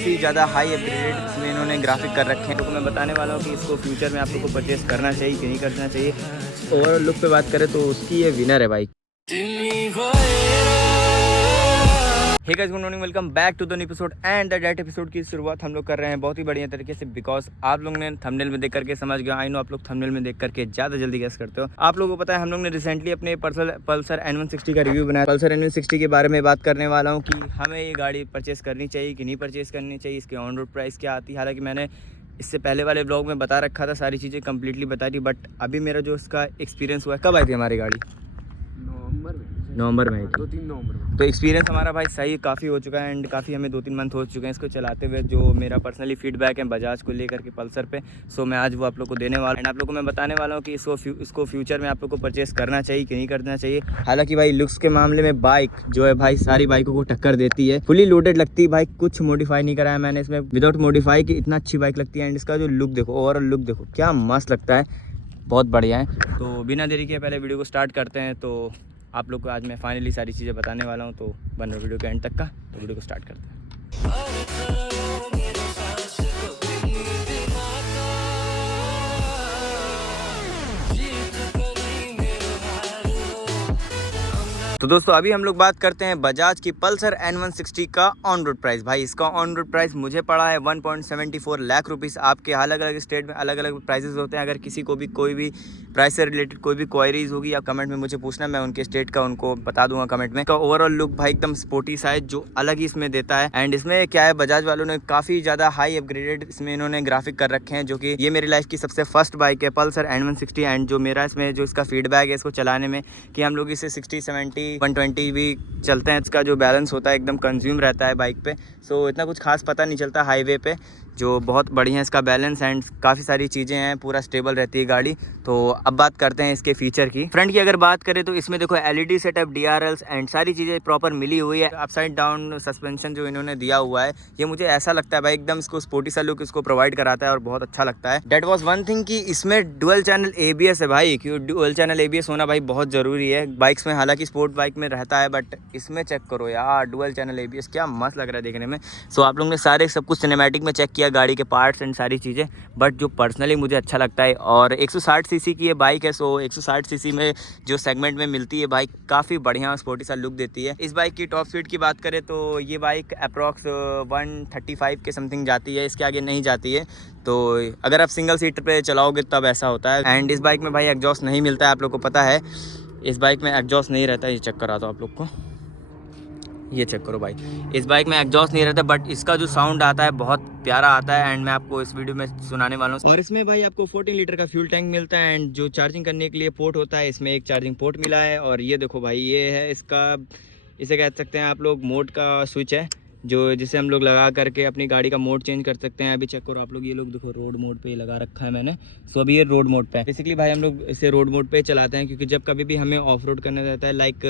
काफ़ी ज़्यादा high upgraded इसमें इन्होंने ग्राफिक कर रखे हैं। तो मैं बताने वाला हूँ कि इसको फ्यूचर में आप लोग को परचेस करना चाहिए कि नहीं करना चाहिए। ओवरऑल लुक पे बात करें तो उसकी ये विनर है भाई। Hey guys, good morning, welcome back to the new episode and the date episode की शुरुआत हम लोग कर रहे हैं बहुत ही बढ़िया तरीके से, बिकॉज आप लोग ने थंबनेल में देख करके समझ गया। आई नो आप लोग थंबनेल में देख करके ज़्यादा जल्दी गेस करते हो। आप लोगों को पता है हम लोग ने रिसेंटली अपने पल्सर N160 का रिव्यू बनाया। पल्सर N160 के बारे में बात करने वाला हूँ कि हमें ये गाड़ी परचेस करनी चाहिए कि नहीं परचेस करनी चाहिए, इसके ऑन रोड प्राइस क्या आती है। हालांकि मैंने इससे पहले वाले ब्लॉग में बता रखा था, सारी चीज़ें कंप्लीटली बता दी, बट अभी मेरा जो इसका एक्सपीरियंस हुआ है। कब आई थी हमारी गाड़ी? नवंबर में आई थी। 2-3 नवंबर में। तो एक्सपीरियंस हमारा भाई सही काफ़ी हो चुका है एंड काफ़ी हमें 2-3 मंथ हो चुके हैं इसको चलाते हुए। जो मेरा पर्सनली फीडबैक है बजाज को लेकर के पल्सर पे, सो मैं आज वो आप लोग को देने वाला हूँ एंड आप लोग को मैं बताने वाला हूँ कि इसको फ्यूचर में आप लोग को परचेस करना चाहिए कि नहीं करना चाहिए। हालांकि भाई लुक्स के मामले में बाइक जो है भाई सारी बाइकों को टक्कर देती है, फुली लोडेड लगती है भाई, कुछ मॉडिफाई नहीं कराया मैंने इसमें, विदाउट मॉडिफाई की इतना अच्छी बाइक लगती है। एंड इसका जो लुक देखो, ओवरऑल लुक देखो क्या मस्त लगता है, बहुत बढ़िया है। तो बिना देरी के पहले वीडियो को स्टार्ट करते हैं। तो आप लोग को आज मैं फाइनली सारी चीज़ें बताने वाला हूँ, तो बन वीडियो के एंड तक का। तो वीडियो को स्टार्ट करते हैं। तो दोस्तों अभी हम लोग बात करते हैं बजाज की पल्सर N160 का ऑन रोड प्राइस। भाई इसका ऑन रोड प्राइस मुझे पड़ा है 1.74 लाख रुपीज़। आपके अलग अलग स्टेट में अलग अलग प्राइसेस होते हैं। अगर किसी को भी कोई भी प्राइस से रिलेटेड कोई भी क्वायरीज होगी आप कमेंट में मुझे पूछना, मैं उनके स्टेट का उनको बता दूंगा कमेंट में। का ओवरऑल लुक भाई एकदम स्पोर्टी सा है, जो अलग ही इसमें देता है। एंड इसमें क्या है, बजाज वालों ने काफ़ी ज़्यादा हाई अपग्रेडेड इसमें इन्होंने ग्राफिक कर रखे हैं, जो कि ये मेरी लाइफ की सबसे फर्स्ट बाइक है पल्सर N160। एंड जो मेरा इसमें जो इसका फीडबैक है इसको चलाने में, कि हम लोग इसे 60-70 120 भी चलते हैं, इसका जो बैलेंस होता है एकदम कंज्यूम रहता है बाइक पे। सो इतना कुछ खास पता नहीं चलता हाईवे पे, जो बहुत बढ़िया है इसका बैलेंस एंड काफ़ी सारी चीज़ें हैं, पूरा स्टेबल रहती है गाड़ी। तो अब बात करते हैं इसके फीचर की। फ्रंट की अगर बात करें तो इसमें देखो LED सेटअप, DRLs एंड सारी चीज़ें प्रॉपर मिली हुई है। अपसाइड डाउन सस्पेंशन जो इन्होंने दिया हुआ है, ये मुझे ऐसा लगता है भाई एकदम इसको स्पोर्टी सा लुक इसको प्रोवाइड कराता है और बहुत अच्छा लगता है। डेट वॉज वन थिंग कि इसमें डुअल चैनल ABS है भाई, क्यों डुअल चैनल ABS होना भाई बहुत ज़रूरी है बाइक्स में। हालांकि स्पोर्ट बाइक में रहता है, बट इसमें चेक करो यार डुअल चैनल ABS, क्या मस्त लग रहा है देखने में। सो आप लोग ने सारे सब कुछ सिनेमैटिक में चेक किया, गाड़ी के पार्ट्स एंड सारी चीज़ें, बट जो पर्सनली मुझे अच्छा लगता है, और 160 सीसी की ये बाइक है। सो 160 सीसी में जो सेगमेंट में मिलती है बाइक, काफ़ी बढ़िया स्पोर्टी सा लुक देती है। इस बाइक की टॉप स्पीड की बात करें तो ये बाइक अप्रॉक्स 135 के समथिंग जाती है, इसके आगे नहीं जाती है। तो अगर आप सिंगल सीटर पे चलाओगे तब ऐसा होता है। एंड इस बाइक में भाई एग्जॉस्ट नहीं मिलता है, आप लोग को पता है इस बाइक में एग्जॉस्ट नहीं रहता है। ये चेक करा दो आप लोग को, ये चेक करो भाई, इस बाइक में एग्जॉस्ट नहीं रहता, बट इसका जो साउंड आता है बहुत प्यारा आता है एंड मैं आपको इस वीडियो में सुनाने वाला हूँ। और इसमें भाई आपको 14 लीटर का फ्यूल टैंक मिलता है एंड जो चार्जिंग करने के लिए पोर्ट होता है, इसमें एक चार्जिंग पोर्ट मिला है। और ये देखो भाई, ये है इसका, इसे कह सकते हैं आप लोग मोड का स्विच है, जो जिसे हम लोग लगा करके अपनी गाड़ी का मोड चेंज कर सकते हैं। अभी चेक करो आप लोग, ये लोग देखो रोड मोड पे लगा रखा है मैंने। सो अभी ये रोड मोड पे है। बेसिकली भाई हम लोग इसे रोड मोड पे चलाते हैं, क्योंकि जब कभी भी हमें ऑफ रोड करना रहता है, लाइक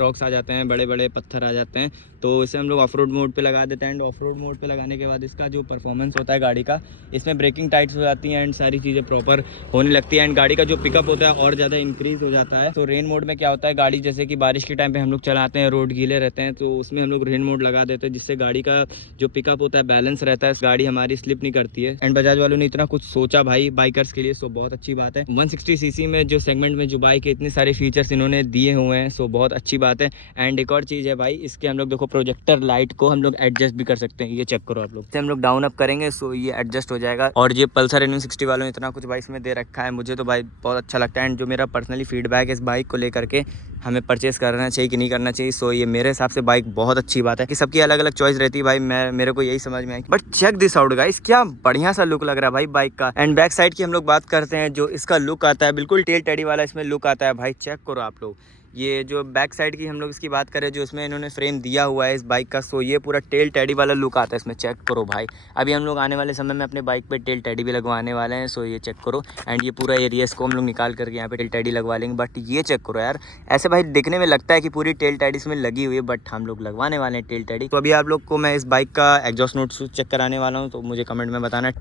रॉक्स आ जाते हैं, बड़े बड़े पत्थर आ जाते हैं, तो इसे हम लोग ऑफ रोड मोड पे लगा देते हैं। एंड ऑफ रोड मोड पे लगाने के बाद इसका जो परफॉर्मेंस होता है गाड़ी का, इसमें ब्रेकिंग टाइट्स हो जाती हैं एंड सारी चीज़ें प्रॉपर होने लगती है एंड गाड़ी का जो पिकअप होता है और ज़्यादा इंक्रीज हो जाता है। तो रेन मोड में क्या होता है, गाड़ी जैसे कि बारिश के टाइम पे हम लोग चलाते हैं, रोड गीले रहते हैं, तो उसमें हम लोग रेन मोड लगा देते हैं, जिससे गाड़ी का जो पिकअप होता है बैलेंस रहता है, गाड़ी हमारी स्लिप नहीं करती है। एंड बजाज वालों ने इतना कुछ सोचा भाई बाइकर्स के लिए, सो बहुत अच्छी बात है। 160 सीसी में जो सेगमेंट में जो बाइक है, इतने सारे फीचर्स इन्होंने दिए हुए हैं, सो बहुत अच्छी बात है। एंड एक और चीज़ है भाई, इसके हम लोग देखो प्रोजेक्टर लाइट को हम लोग एडजस्ट भी कर सकते हैं, ये चेक करो आप लोग। इसे हम लोग डाउन अप करेंगे सो ये एडजस्ट हो जाएगा। और ये पल्सर N160 वालों ने इतना कुछ भाई इसमें दे रखा है, मुझे तो भाई बहुत अच्छा लगता है। एंड जो मेरा पर्सनली फीडबैक है इस बाइक को लेकर के, हमें परचेस करना चाहिए कि नहीं करना चाहिए, सो ये मेरे हिसाब से बाइक बहुत अच्छी बात है कि सबकी अलग अलग चॉइस रहती है भाई। मेरे को यही समझ में आई, but check this out guys, क्या बढ़िया सा लुक लग रहा है भाई बाइक का। एंड बैक साइड की हम लोग बात करते हैं, जो इसका लुक आता है बिल्कुल टेल टैडी वाला इसमें लुक आता है भाई, चेक करो आप लोग। ये जो बैक साइड की हम लोग इसकी बात करें, जो इसमें इन्होंने फ्रेम दिया हुआ है इस बाइक का, सो ये पूरा टेल टैडी वाला लुक आता है इसमें, चेक करो भाई। अभी हम लोग आने वाले समय में अपने बाइक पे टेल टैडी भी लगवाने वाले हैं, सो ये चेक करो। एंड ये पूरा एरिया इसको हम लोग निकाल करके यहाँ पे टेल टैडी लगवा लेंगे, बट ये चेक करो यार, ऐसे भाई देखने में लगता है कि पूरी टेल टैडी इसमें लगी हुई है, बट हम लोग लगवाने वाले हैं टेल टैडी। तो अभी आप लोग को मैं इस बाइक का एग्जॉस्ट नोट चेक कराने वाला हूँ, तो मुझे कमेंट में बताना।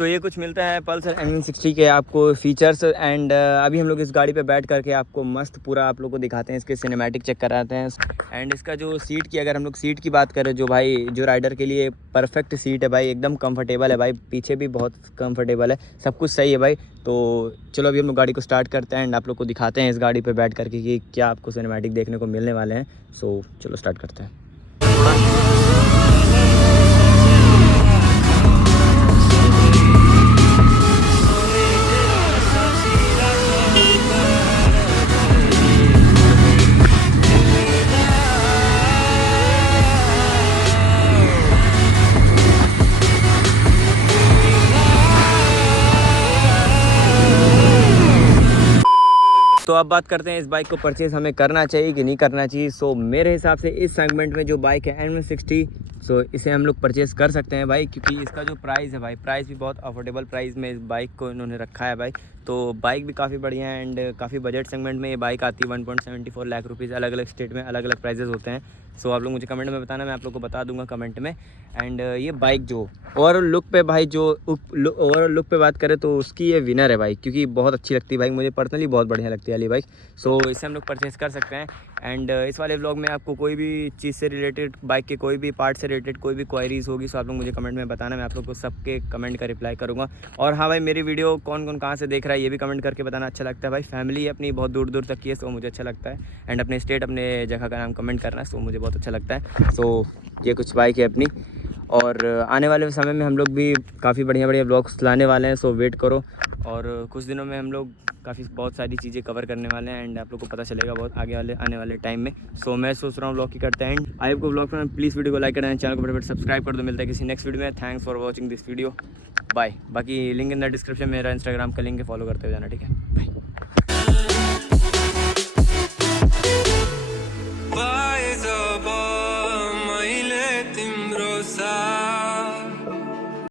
तो ये कुछ मिलता है पल्सर N160 के आपको फीचर्स एंड अभी हम लोग इस गाड़ी पे बैठ करके आपको मस्त पूरा आप लोग को दिखाते हैं, इसके सिनेमैटिक चेक कराते हैं। एंड इसका जो सीट की, अगर हम लोग सीट की बात करें, जो भाई जो राइडर के लिए परफेक्ट सीट है भाई, एकदम कंफर्टेबल है भाई, पीछे भी बहुत कंफर्टेबल है, सब कुछ सही है भाई। तो चलो अभी हम लोग गाड़ी को स्टार्ट करते हैं एंड आप लोग को दिखाते हैं इस गाड़ी पर बैठ करके कि क्या आपको सिनेमैटिक देखने को मिलने वाले हैं। सो चलो स्टार्ट करते हैं। तो अब बात करते हैं इस बाइक को परचेज़ हमें करना चाहिए कि नहीं करना चाहिए। सो मेरे हिसाब से इस सेगमेंट में जो बाइक है N160, सो इसे हम लोग परचेज़ कर सकते हैं भाई, क्योंकि इसका जो प्राइस है भाई, प्राइस भी बहुत अफोर्डेबल प्राइस में इस बाइक को इन्होंने रखा है भाई। तो बाइक भी काफ़ी बढ़िया है एंड काफ़ी बजट सेगमेंट में ये बाइक आती है। 1.74 लाख रुपीज़, अलग अलग स्टेट में अलग अलग प्राइजेज़ होते हैं। सो आप लोग मुझे कमेंट में बताना, मैं आप लोग को बता दूंगा कमेंट में। एंड ये बाइक जो ओवरऑल लुक पे भाई, जो ओवरऑल लुक पे बात करें तो उसकी ये विनर है भाई, क्योंकि बहुत अच्छी लगती है बाइक, मुझे पर्सनली बहुत बढ़िया लगती है वाली बाइक। सो इसे हम लोग परचेज़ कर सकते हैं। एंड इस वाले व्लॉग में आपको कोई भी चीज़ से रिलेटेड, बाइक के कोई भी पार्ट से रिलेटेड कोई भी क्वायरीज होगी, सो आप लोग मुझे कमेंट में बताना, मैं आप लोग को सबके कमेंट का रिप्लाई करूँगा। और हाँ भाई, मेरी वीडियो कौन कौन कहाँ से देख रहा है ये भी कमेंट करके बताना, अच्छा लगता है भाई। फैमिली अपनी बहुत दूर दूर तक की है, सो मुझे अच्छा लगता है। एंड अपने स्टेट, अपने जगह का नाम कमेंट करना, सो मुझे बहुत अच्छा लगता है। सो ये कुछ बाइक है अपनी, और आने वाले समय में हम लोग भी काफ़ी बढ़िया बढ़िया ब्लॉग्स लाने वाले हैं। सो वेट करो, और कुछ दिनों में हम लोग बहुत सारी चीज़ें कवर करने वाले हैं एंड आप लोग को पता चलेगा बहुत आगे वाले आने वाले टाइम में। सो मैं सोच रहा हूँ ब्लॉग की करते हैं एंड आई को ब्लॉग में प्लीज़ वीडियो को लाइक करना, चैनल को फटाफट सब्सक्राइब कर दो। मिलता है किसी नेक्स्ट वीडियो में। Thanks for watching this video, bye. बाकी लिंक इन द डिस्क्रिप्शन, मेरा इंस्टाग्राम का लिंक है, फॉलो करते हुए जाना, ठीक है, बाय।